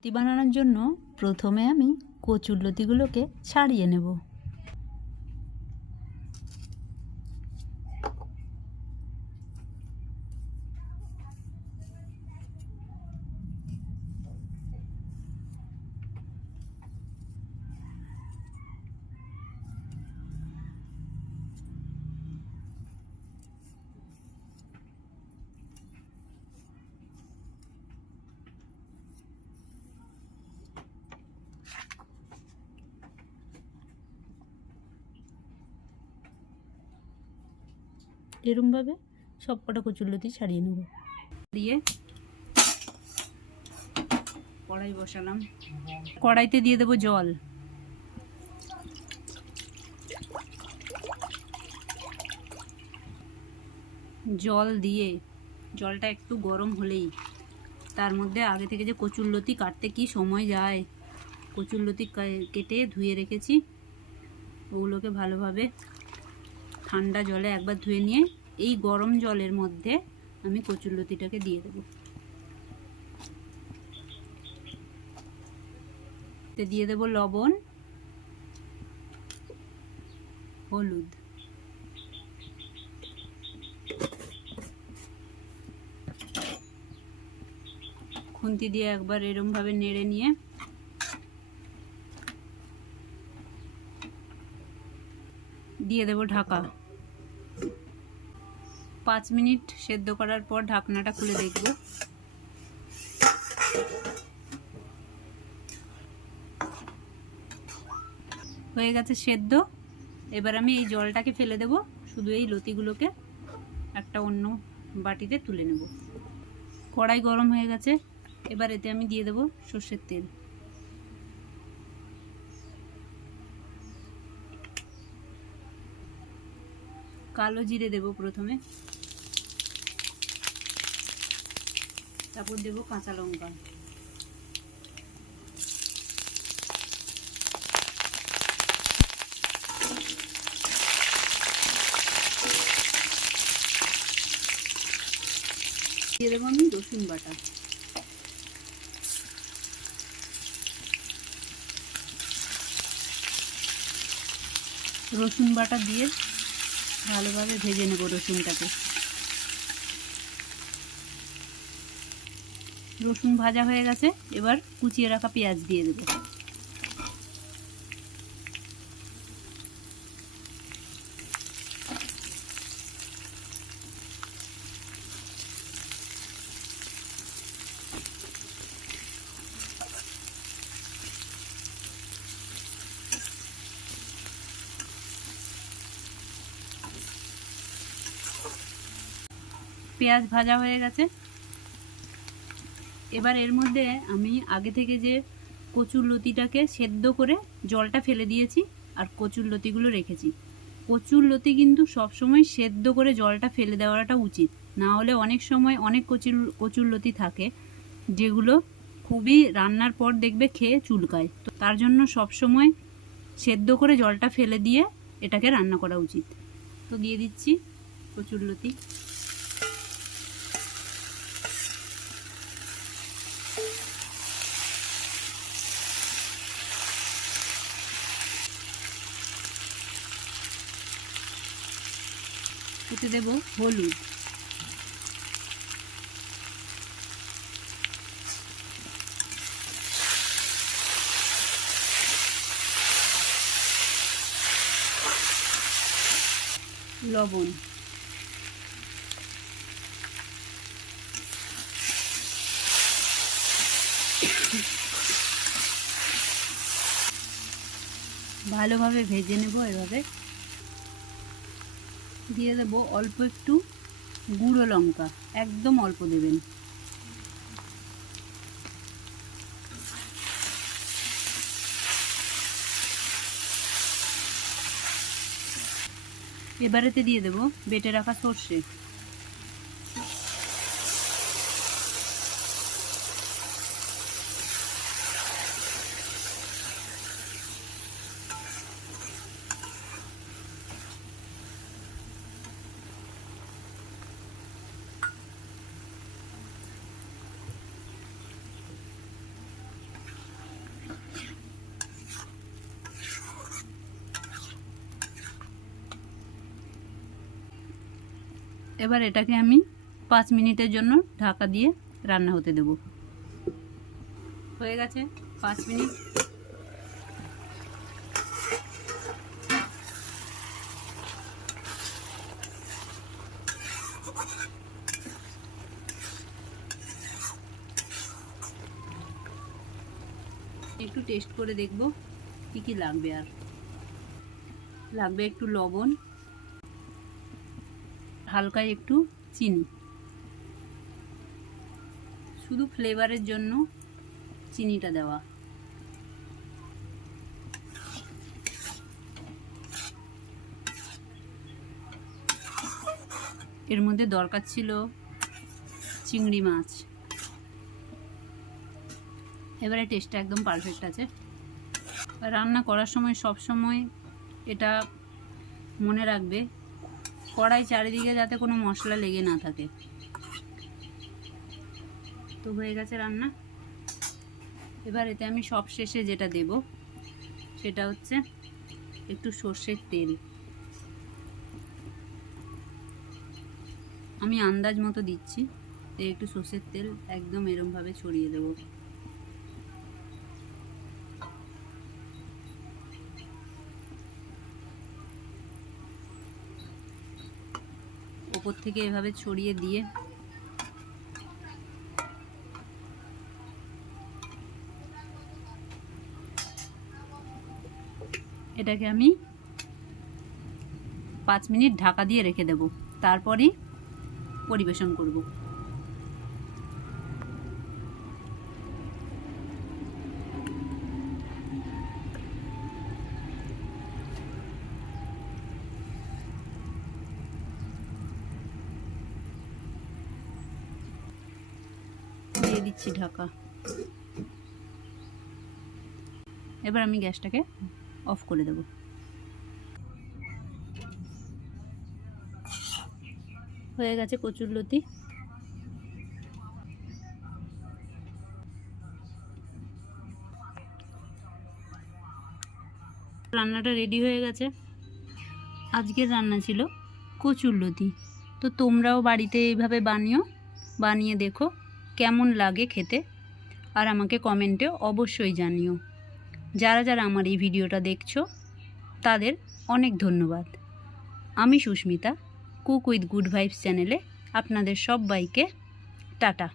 লতি বানানোর জন্য প্রথমে আমি কচুরলতিগুলোকে ছাড়িয়ে নেব। এরকমভাবে সব কটা কচুরলতি ছাড়িয়ে নেব। দিয়ে কড়াই বসালাম, কড়াইতে দিয়ে দেবো জল। জল দিয়ে জলটা একটু গরম হলেই তার মধ্যে আগে থেকে যে কচুরলতি কাটতে কি সময় যায়, কচুরলতি কেটে ধুয়ে রেখেছি, ওগুলোকে ভালোভাবে ঠান্ডা জলে একবার ধুয়ে নিয়ে এই গরম জলের মধ্যে আমি কচুরলতিটাকে দিয়ে দেবো। দিয়ে দেবো লবণ, হলুদ, খুন্তি দিয়ে একবার এরমভাবে নেড়ে নিয়ে দিয়ে দেবো ঢাকা। 5 মিনিট সেদ্ধ করার পর ঢাকনাটা খুলে দেখব। হয়ে গেছে সেদ্ধ। এবার আমি এই জলটাকে ফেলে দেব, শুধু এই লতিগুলোকে একটা অন্য বাটিতে তুলে নেব। কড়াই গরম হয়ে গেছে, এবার এতে আমি দিয়ে দেব সর্ষের তেল। কালো জিরে দেব প্রথমে, তারপর দেব কাঁচা লঙ্কা, দিয়ে দেবো আমি রসুন বাটা। রসুন বাটা দিয়ে ভালোভাবে ভেজে নেব রসুনটাকে। রসুন ভাজা হয়ে গেছে, এবার কুচিয়ে রাখা পেঁয়াজ দিয়ে দেব। পেঁয়াজ ভাজা হয়ে গেছে, এবার এর মধ্যে আমি আগে থেকে যে কচুরলতিটাকে সেদ্ধ করে জলটা ফেলে দিয়েছি আর কচুরলতিগুলো রেখেছি। কচুরলতি কিন্তু সবসময় সেদ্ধ করে জলটা ফেলে দেওয়াটা উচিত, না হলে অনেক সময় অনেক কচুরলতি থাকে যেগুলো খুবই রান্নার পর দেখবে খেয়ে চুলকায়। তো তার জন্য সবসময় সেদ্ধ করে জলটা ফেলে দিয়ে এটাকে রান্না করা উচিত। তো দিয়ে দিচ্ছি কচুরলতি। এতে দেব হলুদ, লবণ, ভালোভাবে ভেজে নেব। এভাবে দিয়ে দেব অল্প একটু গুঁড়ো লঙ্কা, একদম অল্প দেবেন। এবারেতে দিয়ে দেব বেটে রাখা সর্ষে, এবার এটাকে আমি 5 মিনিটের জন্য ঢাকা দিয়ে রান্না হতে দেব। হয়ে গেছে 5 মিনিট। একটু টেস্ট করে দেখব কি কি লাগবে। আর লাগবে একটু লবণ, হালকা একটু চিনি, শুধু ফ্লেভারের জন্য চিনিটা দেওয়া। এর মধ্যে দরকার ছিল চিংড়ি মাছ। এবারে টেস্টটা একদম পারফেক্ট আছে। রান্না করার সময় সব সময় এটা মনে রাখবে, কড়াই চারিদিকে যাতে কোনো মশলা লেগে না থাকে। তো হয়ে গেছে রান্না। এবার এতে আমি সব শেষে যেটা দেব সেটা হচ্ছে একটু সর্ষের তেল। আমি আন্দাজ মতো দিচ্ছি, একটু সর্ষের তেল একদম এরমভাবে ছড়িয়ে দেব। ওপর থেকে এভাবে ছড়িয়ে দিয়ে এটাকে আমি 5 মিনিট ঢাকা দিয়ে রেখে দেব, তারপরই পরিবেশন করব। দিয়ে দিচ্ছি ঢাকা। এবার আমি গ্যাসটাকে অফ করে দেব। হয়ে গেছে কচুরলতি। রান্নাটা রেডি হয়ে গেছে। আজকের রান্না ছিল কচুরলতি। তো তোমরাও বাড়িতে এইভাবে বানিয়ে দেখো কেমন লাগে খেতে, আর আমাকে কমেন্টে অবশ্যই জানিও। যারা যারা আমার এই ভিডিওটা দেখছো তাদের অনেক ধন্যবাদ। আমি Susmita, cook with good vibes চ্যানেলে আপনাদের সবাইকে টাটা।